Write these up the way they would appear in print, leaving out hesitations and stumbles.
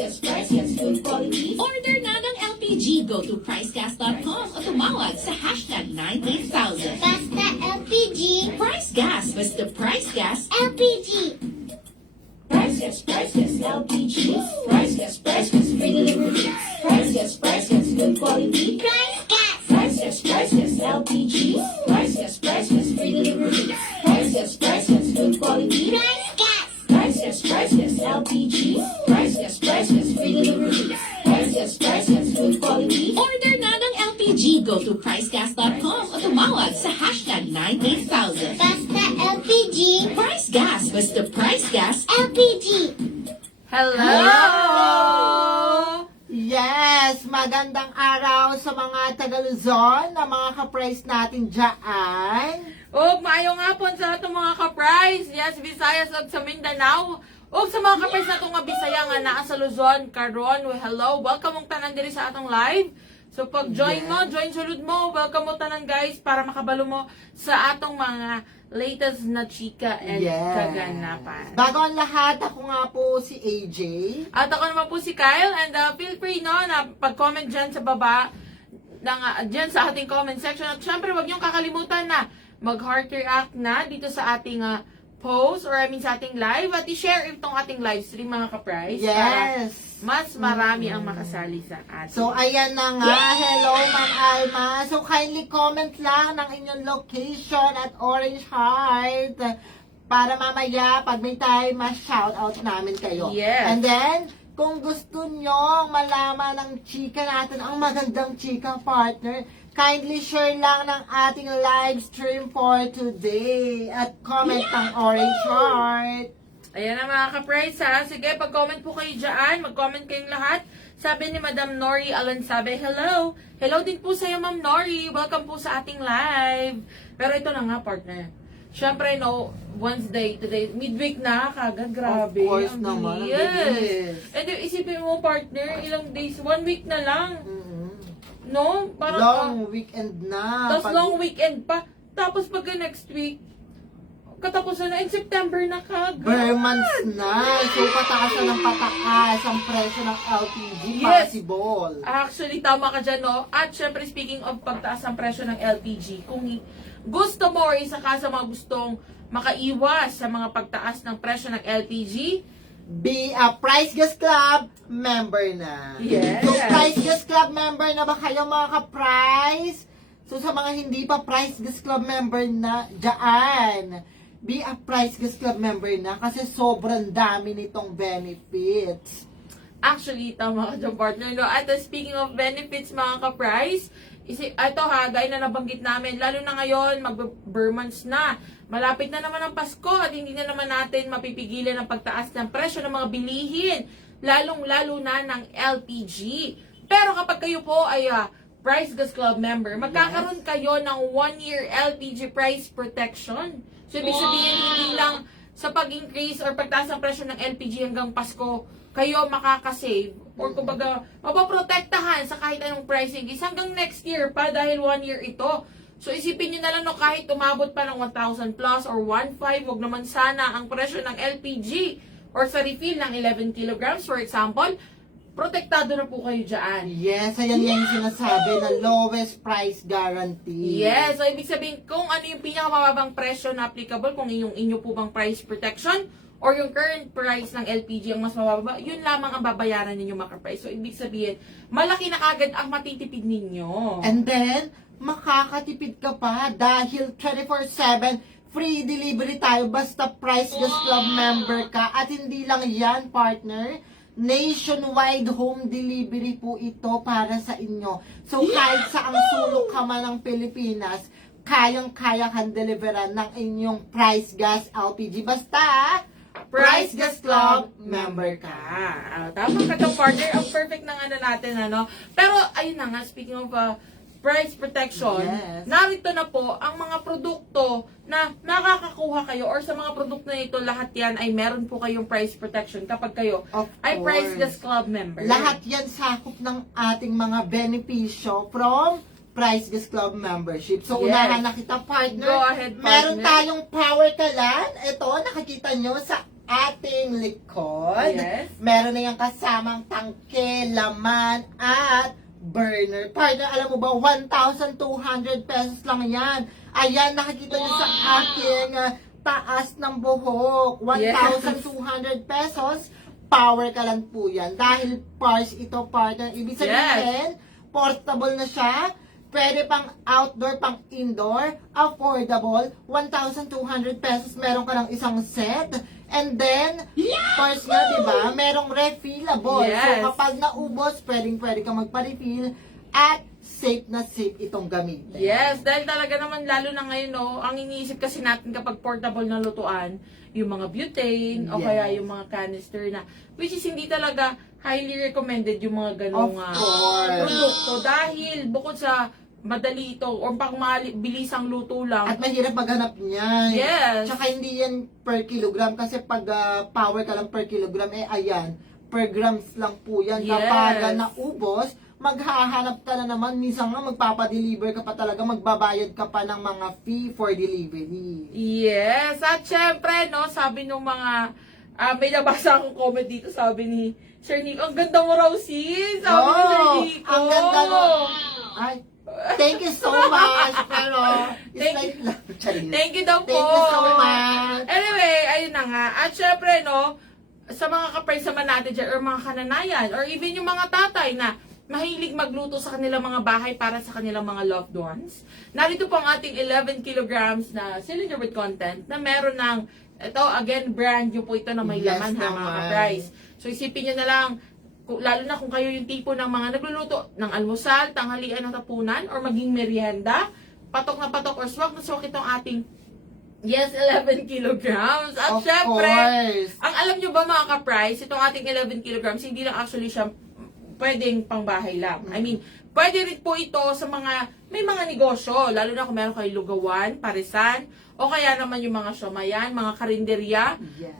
yes, good quality. Order na ng LPG. Go to pricegas.com o tumawag sa hashtag 98000. Basta LPG. Price Gas. Basta Price Gas. LPG. Price Gas, LPG. Price Gas, free delivery. Price Gas, good quality. Price gas. Price Gas, LPG. Price Gas, free delivery. Price Gas, good quality. Price gas. Price Gas, LPG. Price Gas, free delivery. Price Gas, good quality. Order na ng LPG. Go to pricegas.com o tumawag sa hashtag 98000. Basta LPG. Price Gas, basta Price Gas. LPG. Hello! Yes, magandang araw sa mga taga-Luzon na mga ka-price natin dyan. Ug maayong hapon sa atong mga ka-price. Yes, Visayas ug sa Mindanao. Ug sa mga ka-price natong nga Bisaya nga naa sa Luzon karon. Well, hello, welcome mong tanan diri sa atong live. So pag join mo, join sulod mo, welcome mo tanan guys para makabalo mo sa atong mga latest na chika and kaganapan. Bago ang lahat, ako nga po si AJ. At ako naman po si Kyle and feel free no na pag-comment dyan sa baba dyan sa ating comment section. At syempre wag niyong kakalimutan na mag-heart react na dito sa ating post or sa ating live at i-share itong ating live stream mga ka-price. Yes. Mas marami ang makasali sa atin. So, ayan na nga. Hello, Ma'am Alma. So, kindly comment lang ng inyong location at orange heart para mamaya, pag may time, ma-shoutout namin kayo. Yes. And then, kung gusto nyo malaman ng chika natin, ang magandang chika partner, kindly share lang ng ating live stream for today at comment ng orange heart. Ayan na mga ka-price ha. Sige, pag-comment po kayo dyan. Mag-comment kayong lahat. Sabi ni Madam Nori Alansabe, hello. Hello din po sa'yo, Ma'am Nori. Welcome po sa ating live. Pero ito na nga, partner. Siyempre, no, Wednesday, today, midweek na kagad. Grabe. Of course ang naman. Ang bilis. bilis. And then, isipin mo, partner, ilang days, 1 week na lang. No? Parang, Long weekend na. tapos long weekend pa. Tapos pagka next week, katapusan na in September na kagad. Bare months na. So, pataasan ng pataas ang presyo ng LPG. Yes. Possible. Actually, tama ka dyan, no? At syempre, speaking of pagtaas ng presyo ng LPG, kung gusto mo or isa ka sa mga gustong makaiwas sa mga pagtaas ng presyo ng LPG, Be a Price Gas Club member na. Yes. So, Price Gas Club member na ba kayo mga ka-price? So, sa mga hindi pa Price Gas Club member na, dyan. Be a Price Gas Club member na kasi sobrang dami nitong benefits. actually, tama ka dyan, partner, no? At speaking of benefits, mga ka-price, ito ha, gaya na nabanggit namin, lalo na ngayon, mag-Burmans na. Malapit na naman ang Pasko at hindi na naman natin mapipigilan ang pagtaas ng presyo ng mga bilihin, lalong-lalo na ng LPG. Pero kapag kayo po ay Price Gas Club member, magkakaroon kayo ng 1-year LPG price protection. So, ibig sabihin, hindi lang sa pag-increase or pagtaas ng presyo ng LPG hanggang Pasko, kayo makakasave or kumbaga, mapaprotektahan sa kahit anong price increase hanggang next year pa dahil 1 year ito. So, isipin nyo na lang no, kahit umabot pa ng 1,000 plus or 1,500, wag naman sana ang presyo ng LPG or sa refill ng 11 kilograms, for example, protektado na po kayo dyan. Yes, ayan yung sinasabi na lowest price guarantee. Yes, so ibig sabihin kung ano yung pinakamababang presyo na applicable, kung yung inyo po bang price protection or yung current price ng LPG ang mas mababa, yun lamang ang babayaran ninyo maka-price. So ibig sabihin, malaki na agad ang matitipid ninyo. And then, makakatipid ka pa dahil 24/7 free delivery tayo basta Price Gas Club member ka. At hindi lang yan, partner. Nationwide home delivery po ito para sa inyo. So, kahit sa ang sulok ka man ng Pilipinas, kayang-kaya kang deliveran ng inyong Price Gas LPG. Basta, Price Gas Club member ka. Tama ka daw, partner. Ang perfect ng ano natin, ano. Pero, ayun na nga, speaking of price protection, Yes. narito na po ang mga produkto na nakakakuha kayo or sa mga produkto na ito, lahat yan ay meron po kayong price protection kapag kayo Of ay Price course. Gas Club member. Lahat yan sakop ng ating mga benepisyo from Price Gas Club membership. So, Yes. unahan na kita, partner. Go ahead, partner. Meron tayong power kalan. Ito, nakikita nyo sa ating likod. Yes. Meron na yung kasamang tangke, laman, at burner. Partner, alam mo ba, 1,200 pesos lang yan. Ayan, nakikita niyo sa aking taas ng buhok. 1,200 pesos. Power ka lang po yan. Dahil parts ito, partner. Ibig sabihin, portable na siya. Pwede pang outdoor, pang indoor. Affordable. 1,200 pesos. Meron ka ng isang set. And then, parts nga, diba? Merong refillable. Yes. So, kapag naubos, pwede ka magpa-refill. At safe na safe itong gamitin. Yes, dahil talaga naman lalo na ngayon, no, ang iniisip kasi natin kapag portable na lutuan, yung mga butane o Yes. kaya yung mga canister na, which is hindi talaga highly recommended yung mga ganong Of course. produkto dahil bukod sa madali ito or pang bilisang luto lang. At mahirap maghanap niyan. Yes. Tsaka hindi yan per kilogram kasi pag power ka lang per kilogram, ayan, per grams lang po yan. Yes. Kapag naubos, maghahanap ka na naman. Minsan nga magpapadeliver ka pa talaga, magbabayad ka pa ng mga fee for delivery. Yes, at syempre, no, sabi nung mga, may nabasa akong comment dito, sabi ni Sir Nico, ang ganda mo raw sis, sabi ni Sir Nico. Ang ganda mo. Ay, thank you so much. Pero, it's Thank like, Charis. Thank you daw po. Thank you so much. Anyway, ayun na nga. At syempre, no, sa mga kapres naman natin dyan, or mga kananayan, or even yung mga tatay na mahilig magluto sa kanilang mga bahay para sa kanilang mga loved ones. Narito po ang ating 11 kilograms na cylinder with content na meron ng, ito again, brand new po ito na may Yes laman ha, mga naman. kapres. So isipin nyo na lang, lalo na kung kayo yung tipo ng mga nagluluto ng almusal, tanghalian at hapunan, or maging merienda, patok na patok or swak na swak itong ating 11 kilograms. At Of syempre, course. ang alam nyo ba mga ka-price, itong ating 11 kilograms, hindi lang actually siya pwedeng pangbahay lang. I mean, pwede rin po ito sa mga, may mga negosyo, lalo na kung meron kayo lugawan, parisan, o kaya naman yung mga siomayan, mga karinderya. Yes.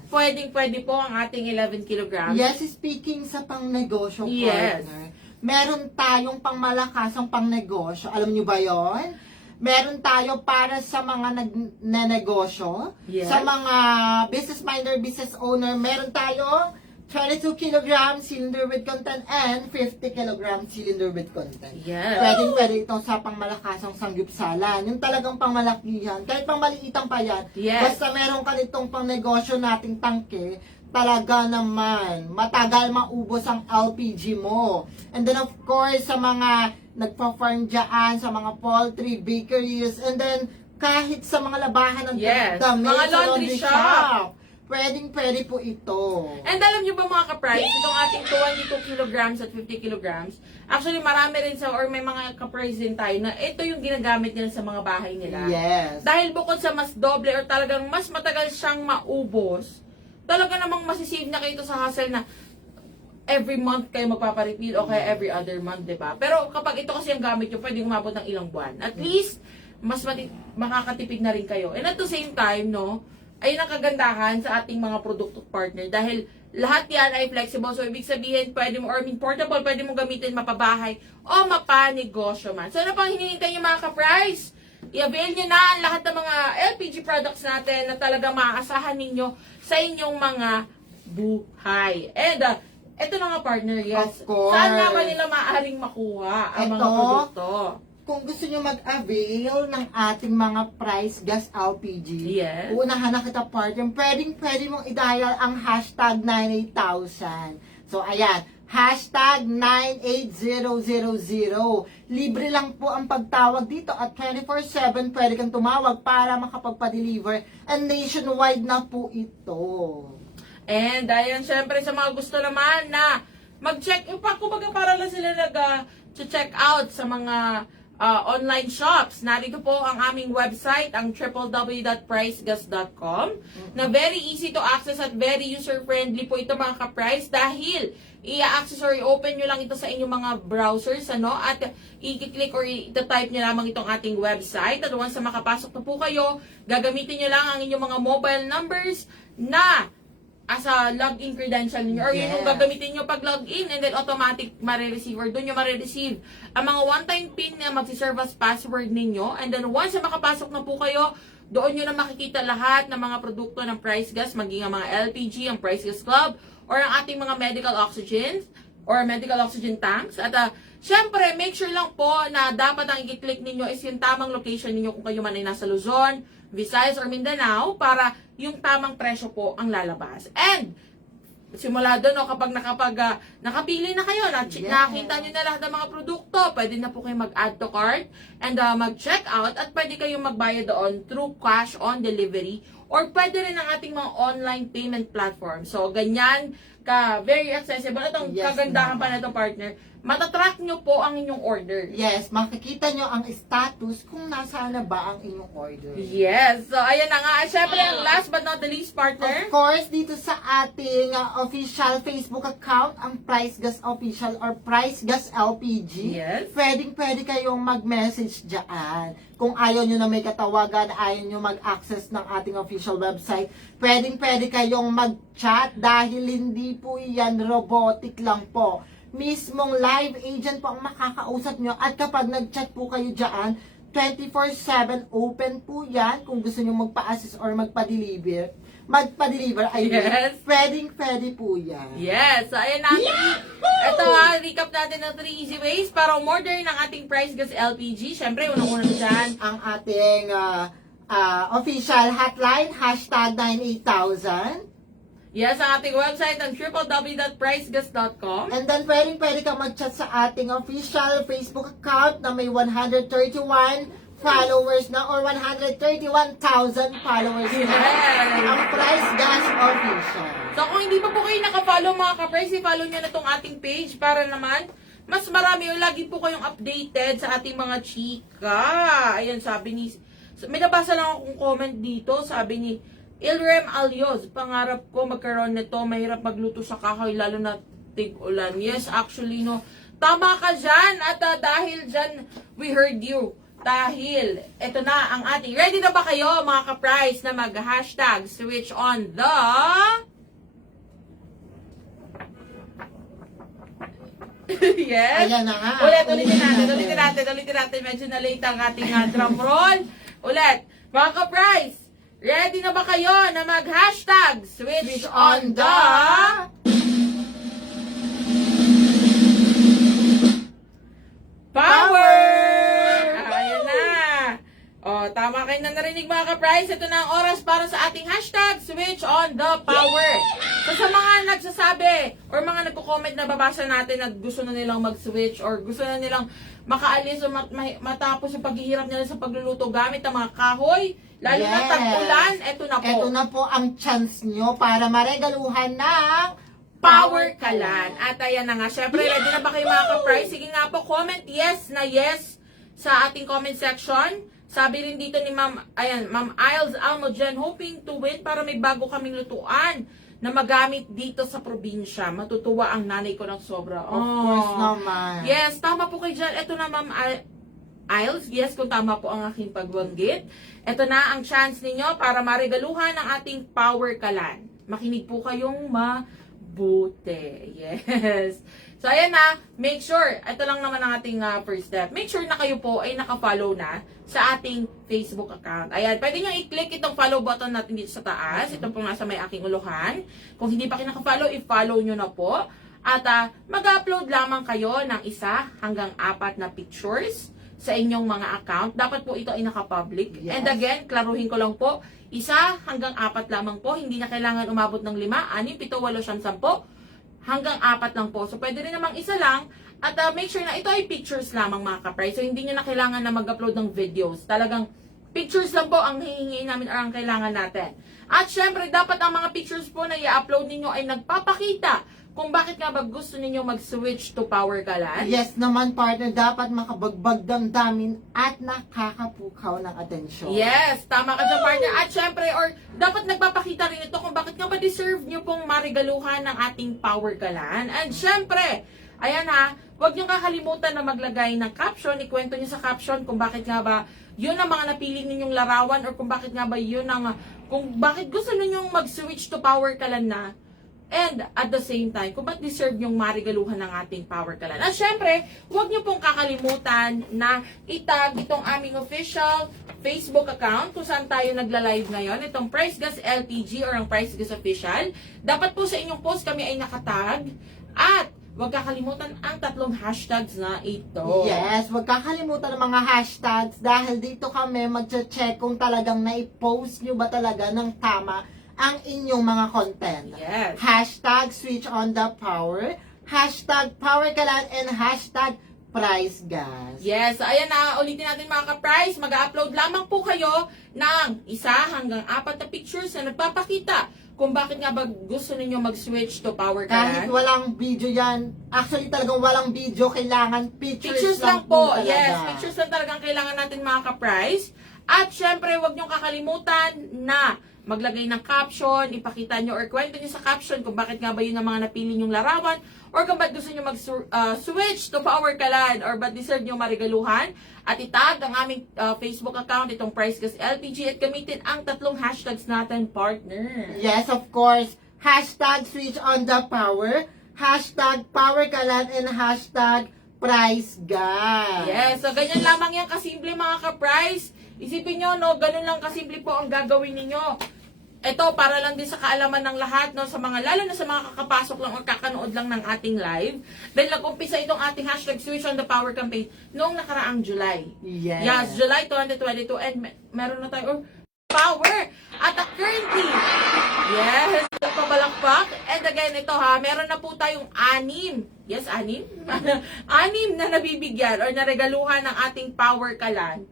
Pwede po ang ating 11 kilograms. Yes, speaking sa pangnegosyo, Yes. partner, meron tayong pangmalakasang pangnegosyo. Alam nyo ba yon? Meron tayo para sa mga nagnenegosyo, Yes. sa mga business minder, business owner, meron tayong 22 kilograms cylinder with content and 50 kilograms cylinder with content. Yes. Pwede ito sa pangmalakasang sanggupsalan. Yung talagang pangmalakihan. Kahit pangmaliitang pa yan. Yes. Basta meron ka nitong pangnegosyo nating tangke, talaga naman, matagal maubos ang LPG mo. And then of course, sa mga nagpa-farm dyan, sa mga poultry, bakeries, and then kahit sa mga labahan ng Yes. damit, Mga sa laundry shop. Pwede po ito. And alam nyo ba mga ka-price, itong ating 22 kilograms at 50 kilograms, actually marami rin sa, or may mga ka-price din tayo na ito yung ginagamit nila sa mga bahay nila. Yes. Dahil bukod sa mas doble or talagang mas matagal siyang maubos, talaga namang masisave na kayo ito sa hassle na every month kayo magpaparefill o kaya every other month, di ba? Pero kapag ito kasi ang gamit nyo, pwedeng umabot ng ilang buwan. At least, mas makakatipid na rin kayo. And at the same time, no, ayun ang kagandahan sa ating mga produkto partner dahil lahat yan ay flexible. So, ibig sabihin, pwede mo, or portable, pwede mo gamitin mapabahay o mapanegosyo man. So, ano pang hinihintay nyo mga ka-price? I-avail nyo na ang lahat ng mga LPG products natin na talaga maaasahan ninyo sa inyong mga buhay. And, ito na nga partner, yes. Of course. Saan nga ba nila maaaring makuha ang mga Ito? produkto? Kung gusto nyo mag-avail ng ating mga price gas LPG, Yes. uunahan na kita partner, pwede mong i-dial ang hashtag 98000. So, ayan, hashtag 98000. Libre lang po ang pagtawag dito at 24/7 pwede kang tumawag para makapagpa-deliver and nationwide na po ito. And ayan, syempre sa mga gusto naman na mag-check, kumbaga para lang sila nag-check out sa mga online shops. Narito po ang aming website, ang www.pricegas.com, na very easy to access at very user-friendly po ito mga ka-price dahil i-access or i-open nyo lang ito sa inyong mga browsers, ano, at i-click or i-type nyo lamang itong ating website. At once na makapasok na po kayo, gagamitin nyo lang ang inyong mga mobile numbers na as a login credential niyo or yun yung Yes. gagamitin nyo pag login and then automatic marireceive or doon nyo marireceive ang mga one-time pin na magsiserve as password ninyo and then once na makapasok na po kayo, Doon nyo na makikita lahat ng mga produkto ng Price Gas, maging ang mga LPG, ang Price Gas Club, or ang ating mga medical oxygen, or medical oxygen tanks. At syempre, make sure lang po na dapat ang i-click ninyo is yung tamang location ninyo kung kayo man ay nasa Luzon, Visayas, or Mindanao para yung tamang presyo po ang lalabas. And, simula doon, no, kapag nakapili na kayo, nakita nyo na lahat ng mga produkto, pwede na po kayo mag-add to cart and mag-check out at pwede kayong magbayad doon through cash on delivery or pwede rin ang ating mga online payment platform. So, ganyan very accessible. Itong kagandahan pa na ito, partner, matatrack nyo po ang inyong order. Yes, makikita nyo ang status kung nasaan na ba ang inyong order. Yes. So, ayan na nga. Siyempre, ang last but not the least, partner. Of course, dito sa ating official Facebook account, ang Price Gas Official or Price Gas LPG, Yes. pwede kayong mag-message dyan. Kung ayaw nyo na may katawagan, ayaw nyo mag-access ng ating official website, pwede kayong mag-chat dahil hindi po yan robotic lang po. Mismong live agent po ang makakausap nyo at kapag nag-chat po kayo dyan, 24/7 open po yan kung gusto nyo magpa-assist or magpa-deliver, Yes. pwede po yan. Yes. So, ayan natin. Ito recap natin ng 3 easy ways para umorder ng ating Price Gas LPG. Siyempre, unang-una dyan. Ang ating official hotline, #98000. Yes, ang ating website ang www.pricegas.com. And then, pwede ka mag-chat sa ating official Facebook account na may 131 followers na or 131,000 followers na. Yes. Ang Price Gas Official. So, kung hindi pa po kayo nakafollow mga ka-price, i-follow nyo na itong ating page para naman mas marami o lagi po kayong updated sa ating mga chika. Ayan, sabi ni... May nabasa lang akong comment dito, sabi ni Ilrem Alios, pangarap ko magkaroon nito, mahirap magluto sa kahoy, lalo na tig-ulan. Yes, actually, no. Tama ka dyan. At dahil dyan, we heard you. Dahil, eto na ang ating, ready na ba kayo mga ka-price na mag-hashtag switch on the... Yes. Ayan na nga. Ulitin natin. Medyo na-late ang ating drum roll. Ulit. Mga ka-price, ready na ba kayo na mag-hashtag switch on the... Power! Ayan na. O, tama kayo na narinig mga ka-price. Ito na ang oras para sa ating hashtag switch on the power. So, sa mga nagsasabi or mga nagko-comment na babasa natin na gusto na nilang mag-switch or gusto na nilang makaalis o matapos yung paghihirap nila sa pagluluto gamit ang mga kahoy, lalo na tag-ulan, ito na po. Ito na po ang chance nyo para maregaluhan ng Power Kalan. At ayan na nga, syempre, ready na ba kayo mga ka-price? Sige nga po, comment yes na yes sa ating comment section. Sabi rin dito ni Ma'am Isles Almogen, hoping to win para may bago kaming lutuan na magamit dito sa probinsya. Matutuwa ang nanay ko ng sobra. Of course naman. Yes, tama po kayo dyan. Ito na Ma'am Isles. Yes, kung tama po ang aking pagbanggit. Ito na ang chance ninyo para maregaluhan ang ating Power Kalan. Makinig po kayong mabuti. Yes. So, ayan na. Make sure, ito lang naman ang ating first step. Make sure na kayo po ay nakafollow na sa ating Facebook account. Ayan, pwede nyo i-click itong follow button natin dito sa taas. Ito pong nasa may aking uluhan. Kung hindi pa kayo nakafollow, i-follow nyo na po. At mag-upload lamang kayo ng 1 hanggang 4 na pictures sa inyong mga account. Dapat po ito ay naka-public. Yes. And again, klaruhin ko lang po, 1 hanggang 4 lamang po. Hindi na kailangan umabot ng 5, 6, 7, 8, 10. Hanggang 4 lang po. So, pwede rin namang 1 lang. At make sure na ito ay pictures lamang mga ka-price. So, hindi nyo na kailangan na mag-upload ng videos. Talagang pictures lang po ang hihingi namin or ang kailangan natin. At syempre, dapat ang mga pictures po na i-upload ninyo ay nagpapakita kung bakit nga ba gusto ninyo mag-switch to Power Kalan. Yes naman, partner, dapat makabagbag damdamin at nakakapukaw ng atensyon. Yes, tama ka dyan, partner. At syempre, or dapat nagpapakita rin ito kung bakit nga ba deserve nyo pong marigaluhan ng ating Power Kalan. And syempre, ayan ha, huwag nyo kakalimutan na maglagay ng caption. Ikwento nyo sa caption kung bakit nga ba yun ang mga napili ninyong larawan or kung bakit nga ba yun ang, kung bakit gusto ninyong mag-switch to Power Kalan na. And at the same time, kung ba't deserve nyong marigaluhan ng ating Power Kalan. At syempre, huwag nyo pong kakalimutan na itag itong aming official Facebook account kung saan tayo nagla-live ngayon. Itong Price Gas LPG or ang Price Gas Official. Dapat po sa inyong post kami ay nakatag. At huwag kakalimutan ang 3 hashtags na ito. Yes, huwag kakalimutan ng mga hashtags dahil dito kami magche-check kung talagang na-post nyo ba talaga ng tama ang inyong mga content. Yes. Hashtag switch on the power, hashtag power kalan, and hashtag price gas. Yes, so ayan na, ulitin natin mga ka-price. Mag-upload lamang po kayo ng 1 hanggang 4 na pictures na nagpapakita kung bakit nga ba gusto ninyo mag-switch to Power Kahit Kalan. walang video yan, actually talagang walang video, kailangan pictures Pictures lang po. talaga. Yes, pictures lang talagang kailangan natin mga ka-price. At syempre, huwag niyong kakalimutan na maglagay ng caption, ipakita nyo or kwento nyo sa caption kung bakit nga ba yun ang mga napili nyong larawan or kung ba't gusto nyo mag-switch to Power Kalan or ba't deserve nyo marigaluhan. At itag ang aming Facebook account, itong Price Gas LPG, at gamitin ang 3 hashtags natin, partner. Yes, of course. Hashtag switch on the power, hashtag power kalan, and hashtag price gas. Yes, so ganyan lamang yan kasimple mga ka-price. Isipin nyo, no, ganun lang kasimple po ang gagawin ninyo. Ito, para lang din sa kaalaman ng lahat, no, sa mga, lalo na sa mga kakapasok lang o kakanood lang ng ating live. Dahil nag-umpisa itong ating hashtag switch on the power campaign noong nakaraang July. Yes. Yes, July 2022. And meron na tayo, power! At currently, yes, pabalakpak. And again, ito ha, meron na po tayong 6. Yes, 6? 6 na nabibigyan or naregaluhan ng ating Power Kalan.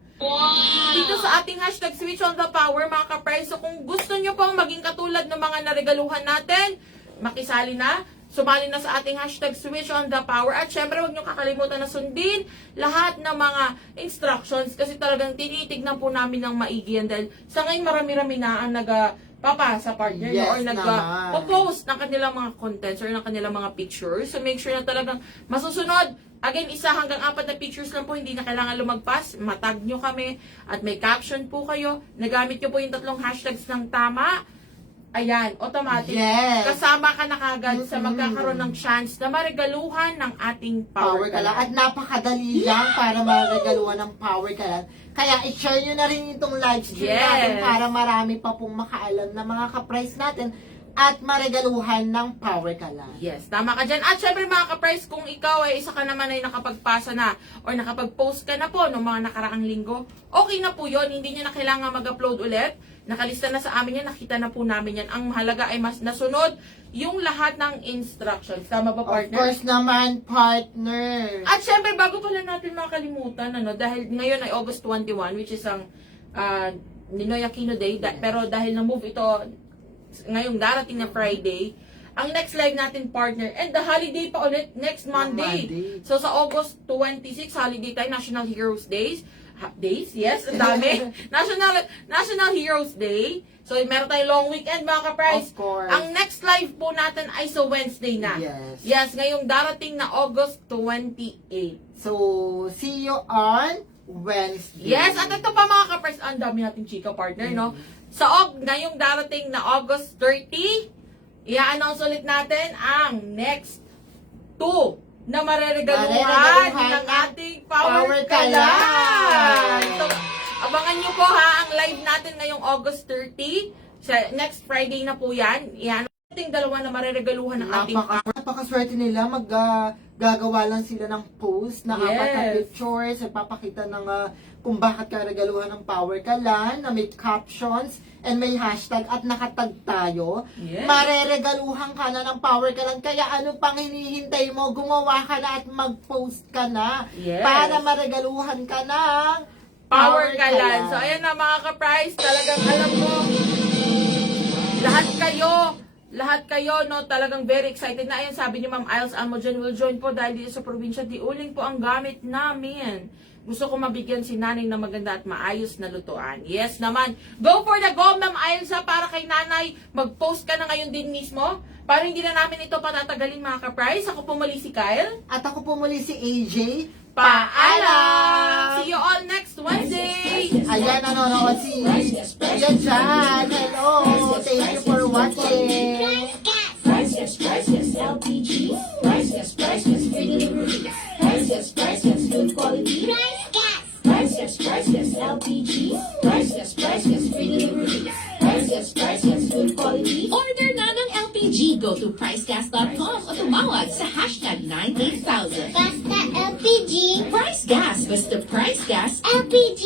Dito sa ating hashtag switch on the power mga ka-price. So kung gusto nyo pong maging katulad ng mga naregaluhan natin, makisali na, sumali na sa ating hashtag switch on the power. At syempre huwag nyo kakalimutan na sundin lahat ng mga instructions kasi talagang tinitignan po namin ng maigi yan dahil sa ngayon marami-rami na ang nagpapa sa partner Yes, or naman. nagpo-post ng kanilang mga contents or ng kanilang mga pictures. So make sure na talagang masusunod. Again, 1 hanggang 4 na pictures lang po, hindi na kailangan lumagpas. Matag nyo kami at may caption po kayo. Nagamit nyo po yung 3 hashtags ng tama. Ayan, automatic. Yes. Kasama ka na kagad sa magkakaroon ng chance na maregaluhan ng ating Power Power kalan. Kalan. At napakadali lang para maregaluhan ng power kalan. Kaya i-share nyo na rin itong live stream Yes. natin para marami pa pong makaalam na mga ka-price natin at maregaluhan ng power kalan. Yes, tama ka dyan. At syempre mga ka-price, kung ikaw ay isa ka naman ay nakapagpasa na or nakapag-post ka na po noong mga nakaraang linggo, okay na po yon. Hindi nyo na kailangan mag-upload ulit. Nakalista na sa amin yan, nakita na po namin yan. Ang mahalaga ay mas nasunod yung lahat ng instructions. Tama ba, Of partner? course naman, partner. At syempre, bago pala natin makalimutan, dahil ngayon ay August 21, which is ang Ninoy Aquino Day, pero dahil na-move ito ngayong darating na Friday, ang next live natin, partner, and the holiday pa ulit next Monday. Monday. So sa August 26, holiday tayo, National Heroes Days. Days? Yes, ang dami. National Heroes Day. So meron tayong long weekend mga ka-price. Of course. Ang next live po natin ay sa Wednesday na. Yes. Yes, ngayong darating na August 28. So, see you on Wednesday. Yes, at ito pa mga ka-price, ang dami nating chika partner, no? Sa ngayong darating na August 30, i-announce ulit natin ang next 2 na mareregaluhan Mareregaluhan ng ng ating Power Power Kalan. Kalan. So, abangan nyo po ha, ang live natin ngayong August 30. Sa next Friday na po yan. I-announce natin 2 na mareregaluhan ng ating Napakaswerte nila. Gagawa lang sila ng post na Yes. 4 na pictures. Papakita ng kung bakit ka regaluhan ng Power Kalan, na may captions and may hashtag at nakatag tayo. Yes. Mareregaluhan ka na ng Power Kalan. Kaya ano pang hinihintay mo? Gumawa ka na at mag-post ka na. Yes. Para maregaluhan ka ng Power Kalan. So, ayan na mga ka-price. Talagang alam mo, lahat kayo, no, talagang very excited na. Ayan, sabi ni Ma'am Iles Almojan will join po dahil dito sa probinsya, di uling po ang gamit namin. Gusto ko mabigyan si nanay na maganda at maayos na lutuan. Yes naman. Go for the go, Ma'am Iles, para kay nanay. Mag-post ka na ngayon din mismo. Para hindi na namin ito patatagalin mga ka-price. Ako po muli si Kyle. At ako po muli si AJ. Paalam! See you all next Wednesday! Ayan, nanonood si Kuya Jan. Hello. Thank you for watching. Price gas. Price Gas LPG. Price Gas, free delivery. Price Gas, good quality. Price Gas. Price Gas LPG. Price Gas, free delivery. Price Gas, good quality. Order na ng LPG. Go to pricegas.com o tumawag sa hashtag 98000. Basta LPG. Price Gas, basta Price Gas LPG.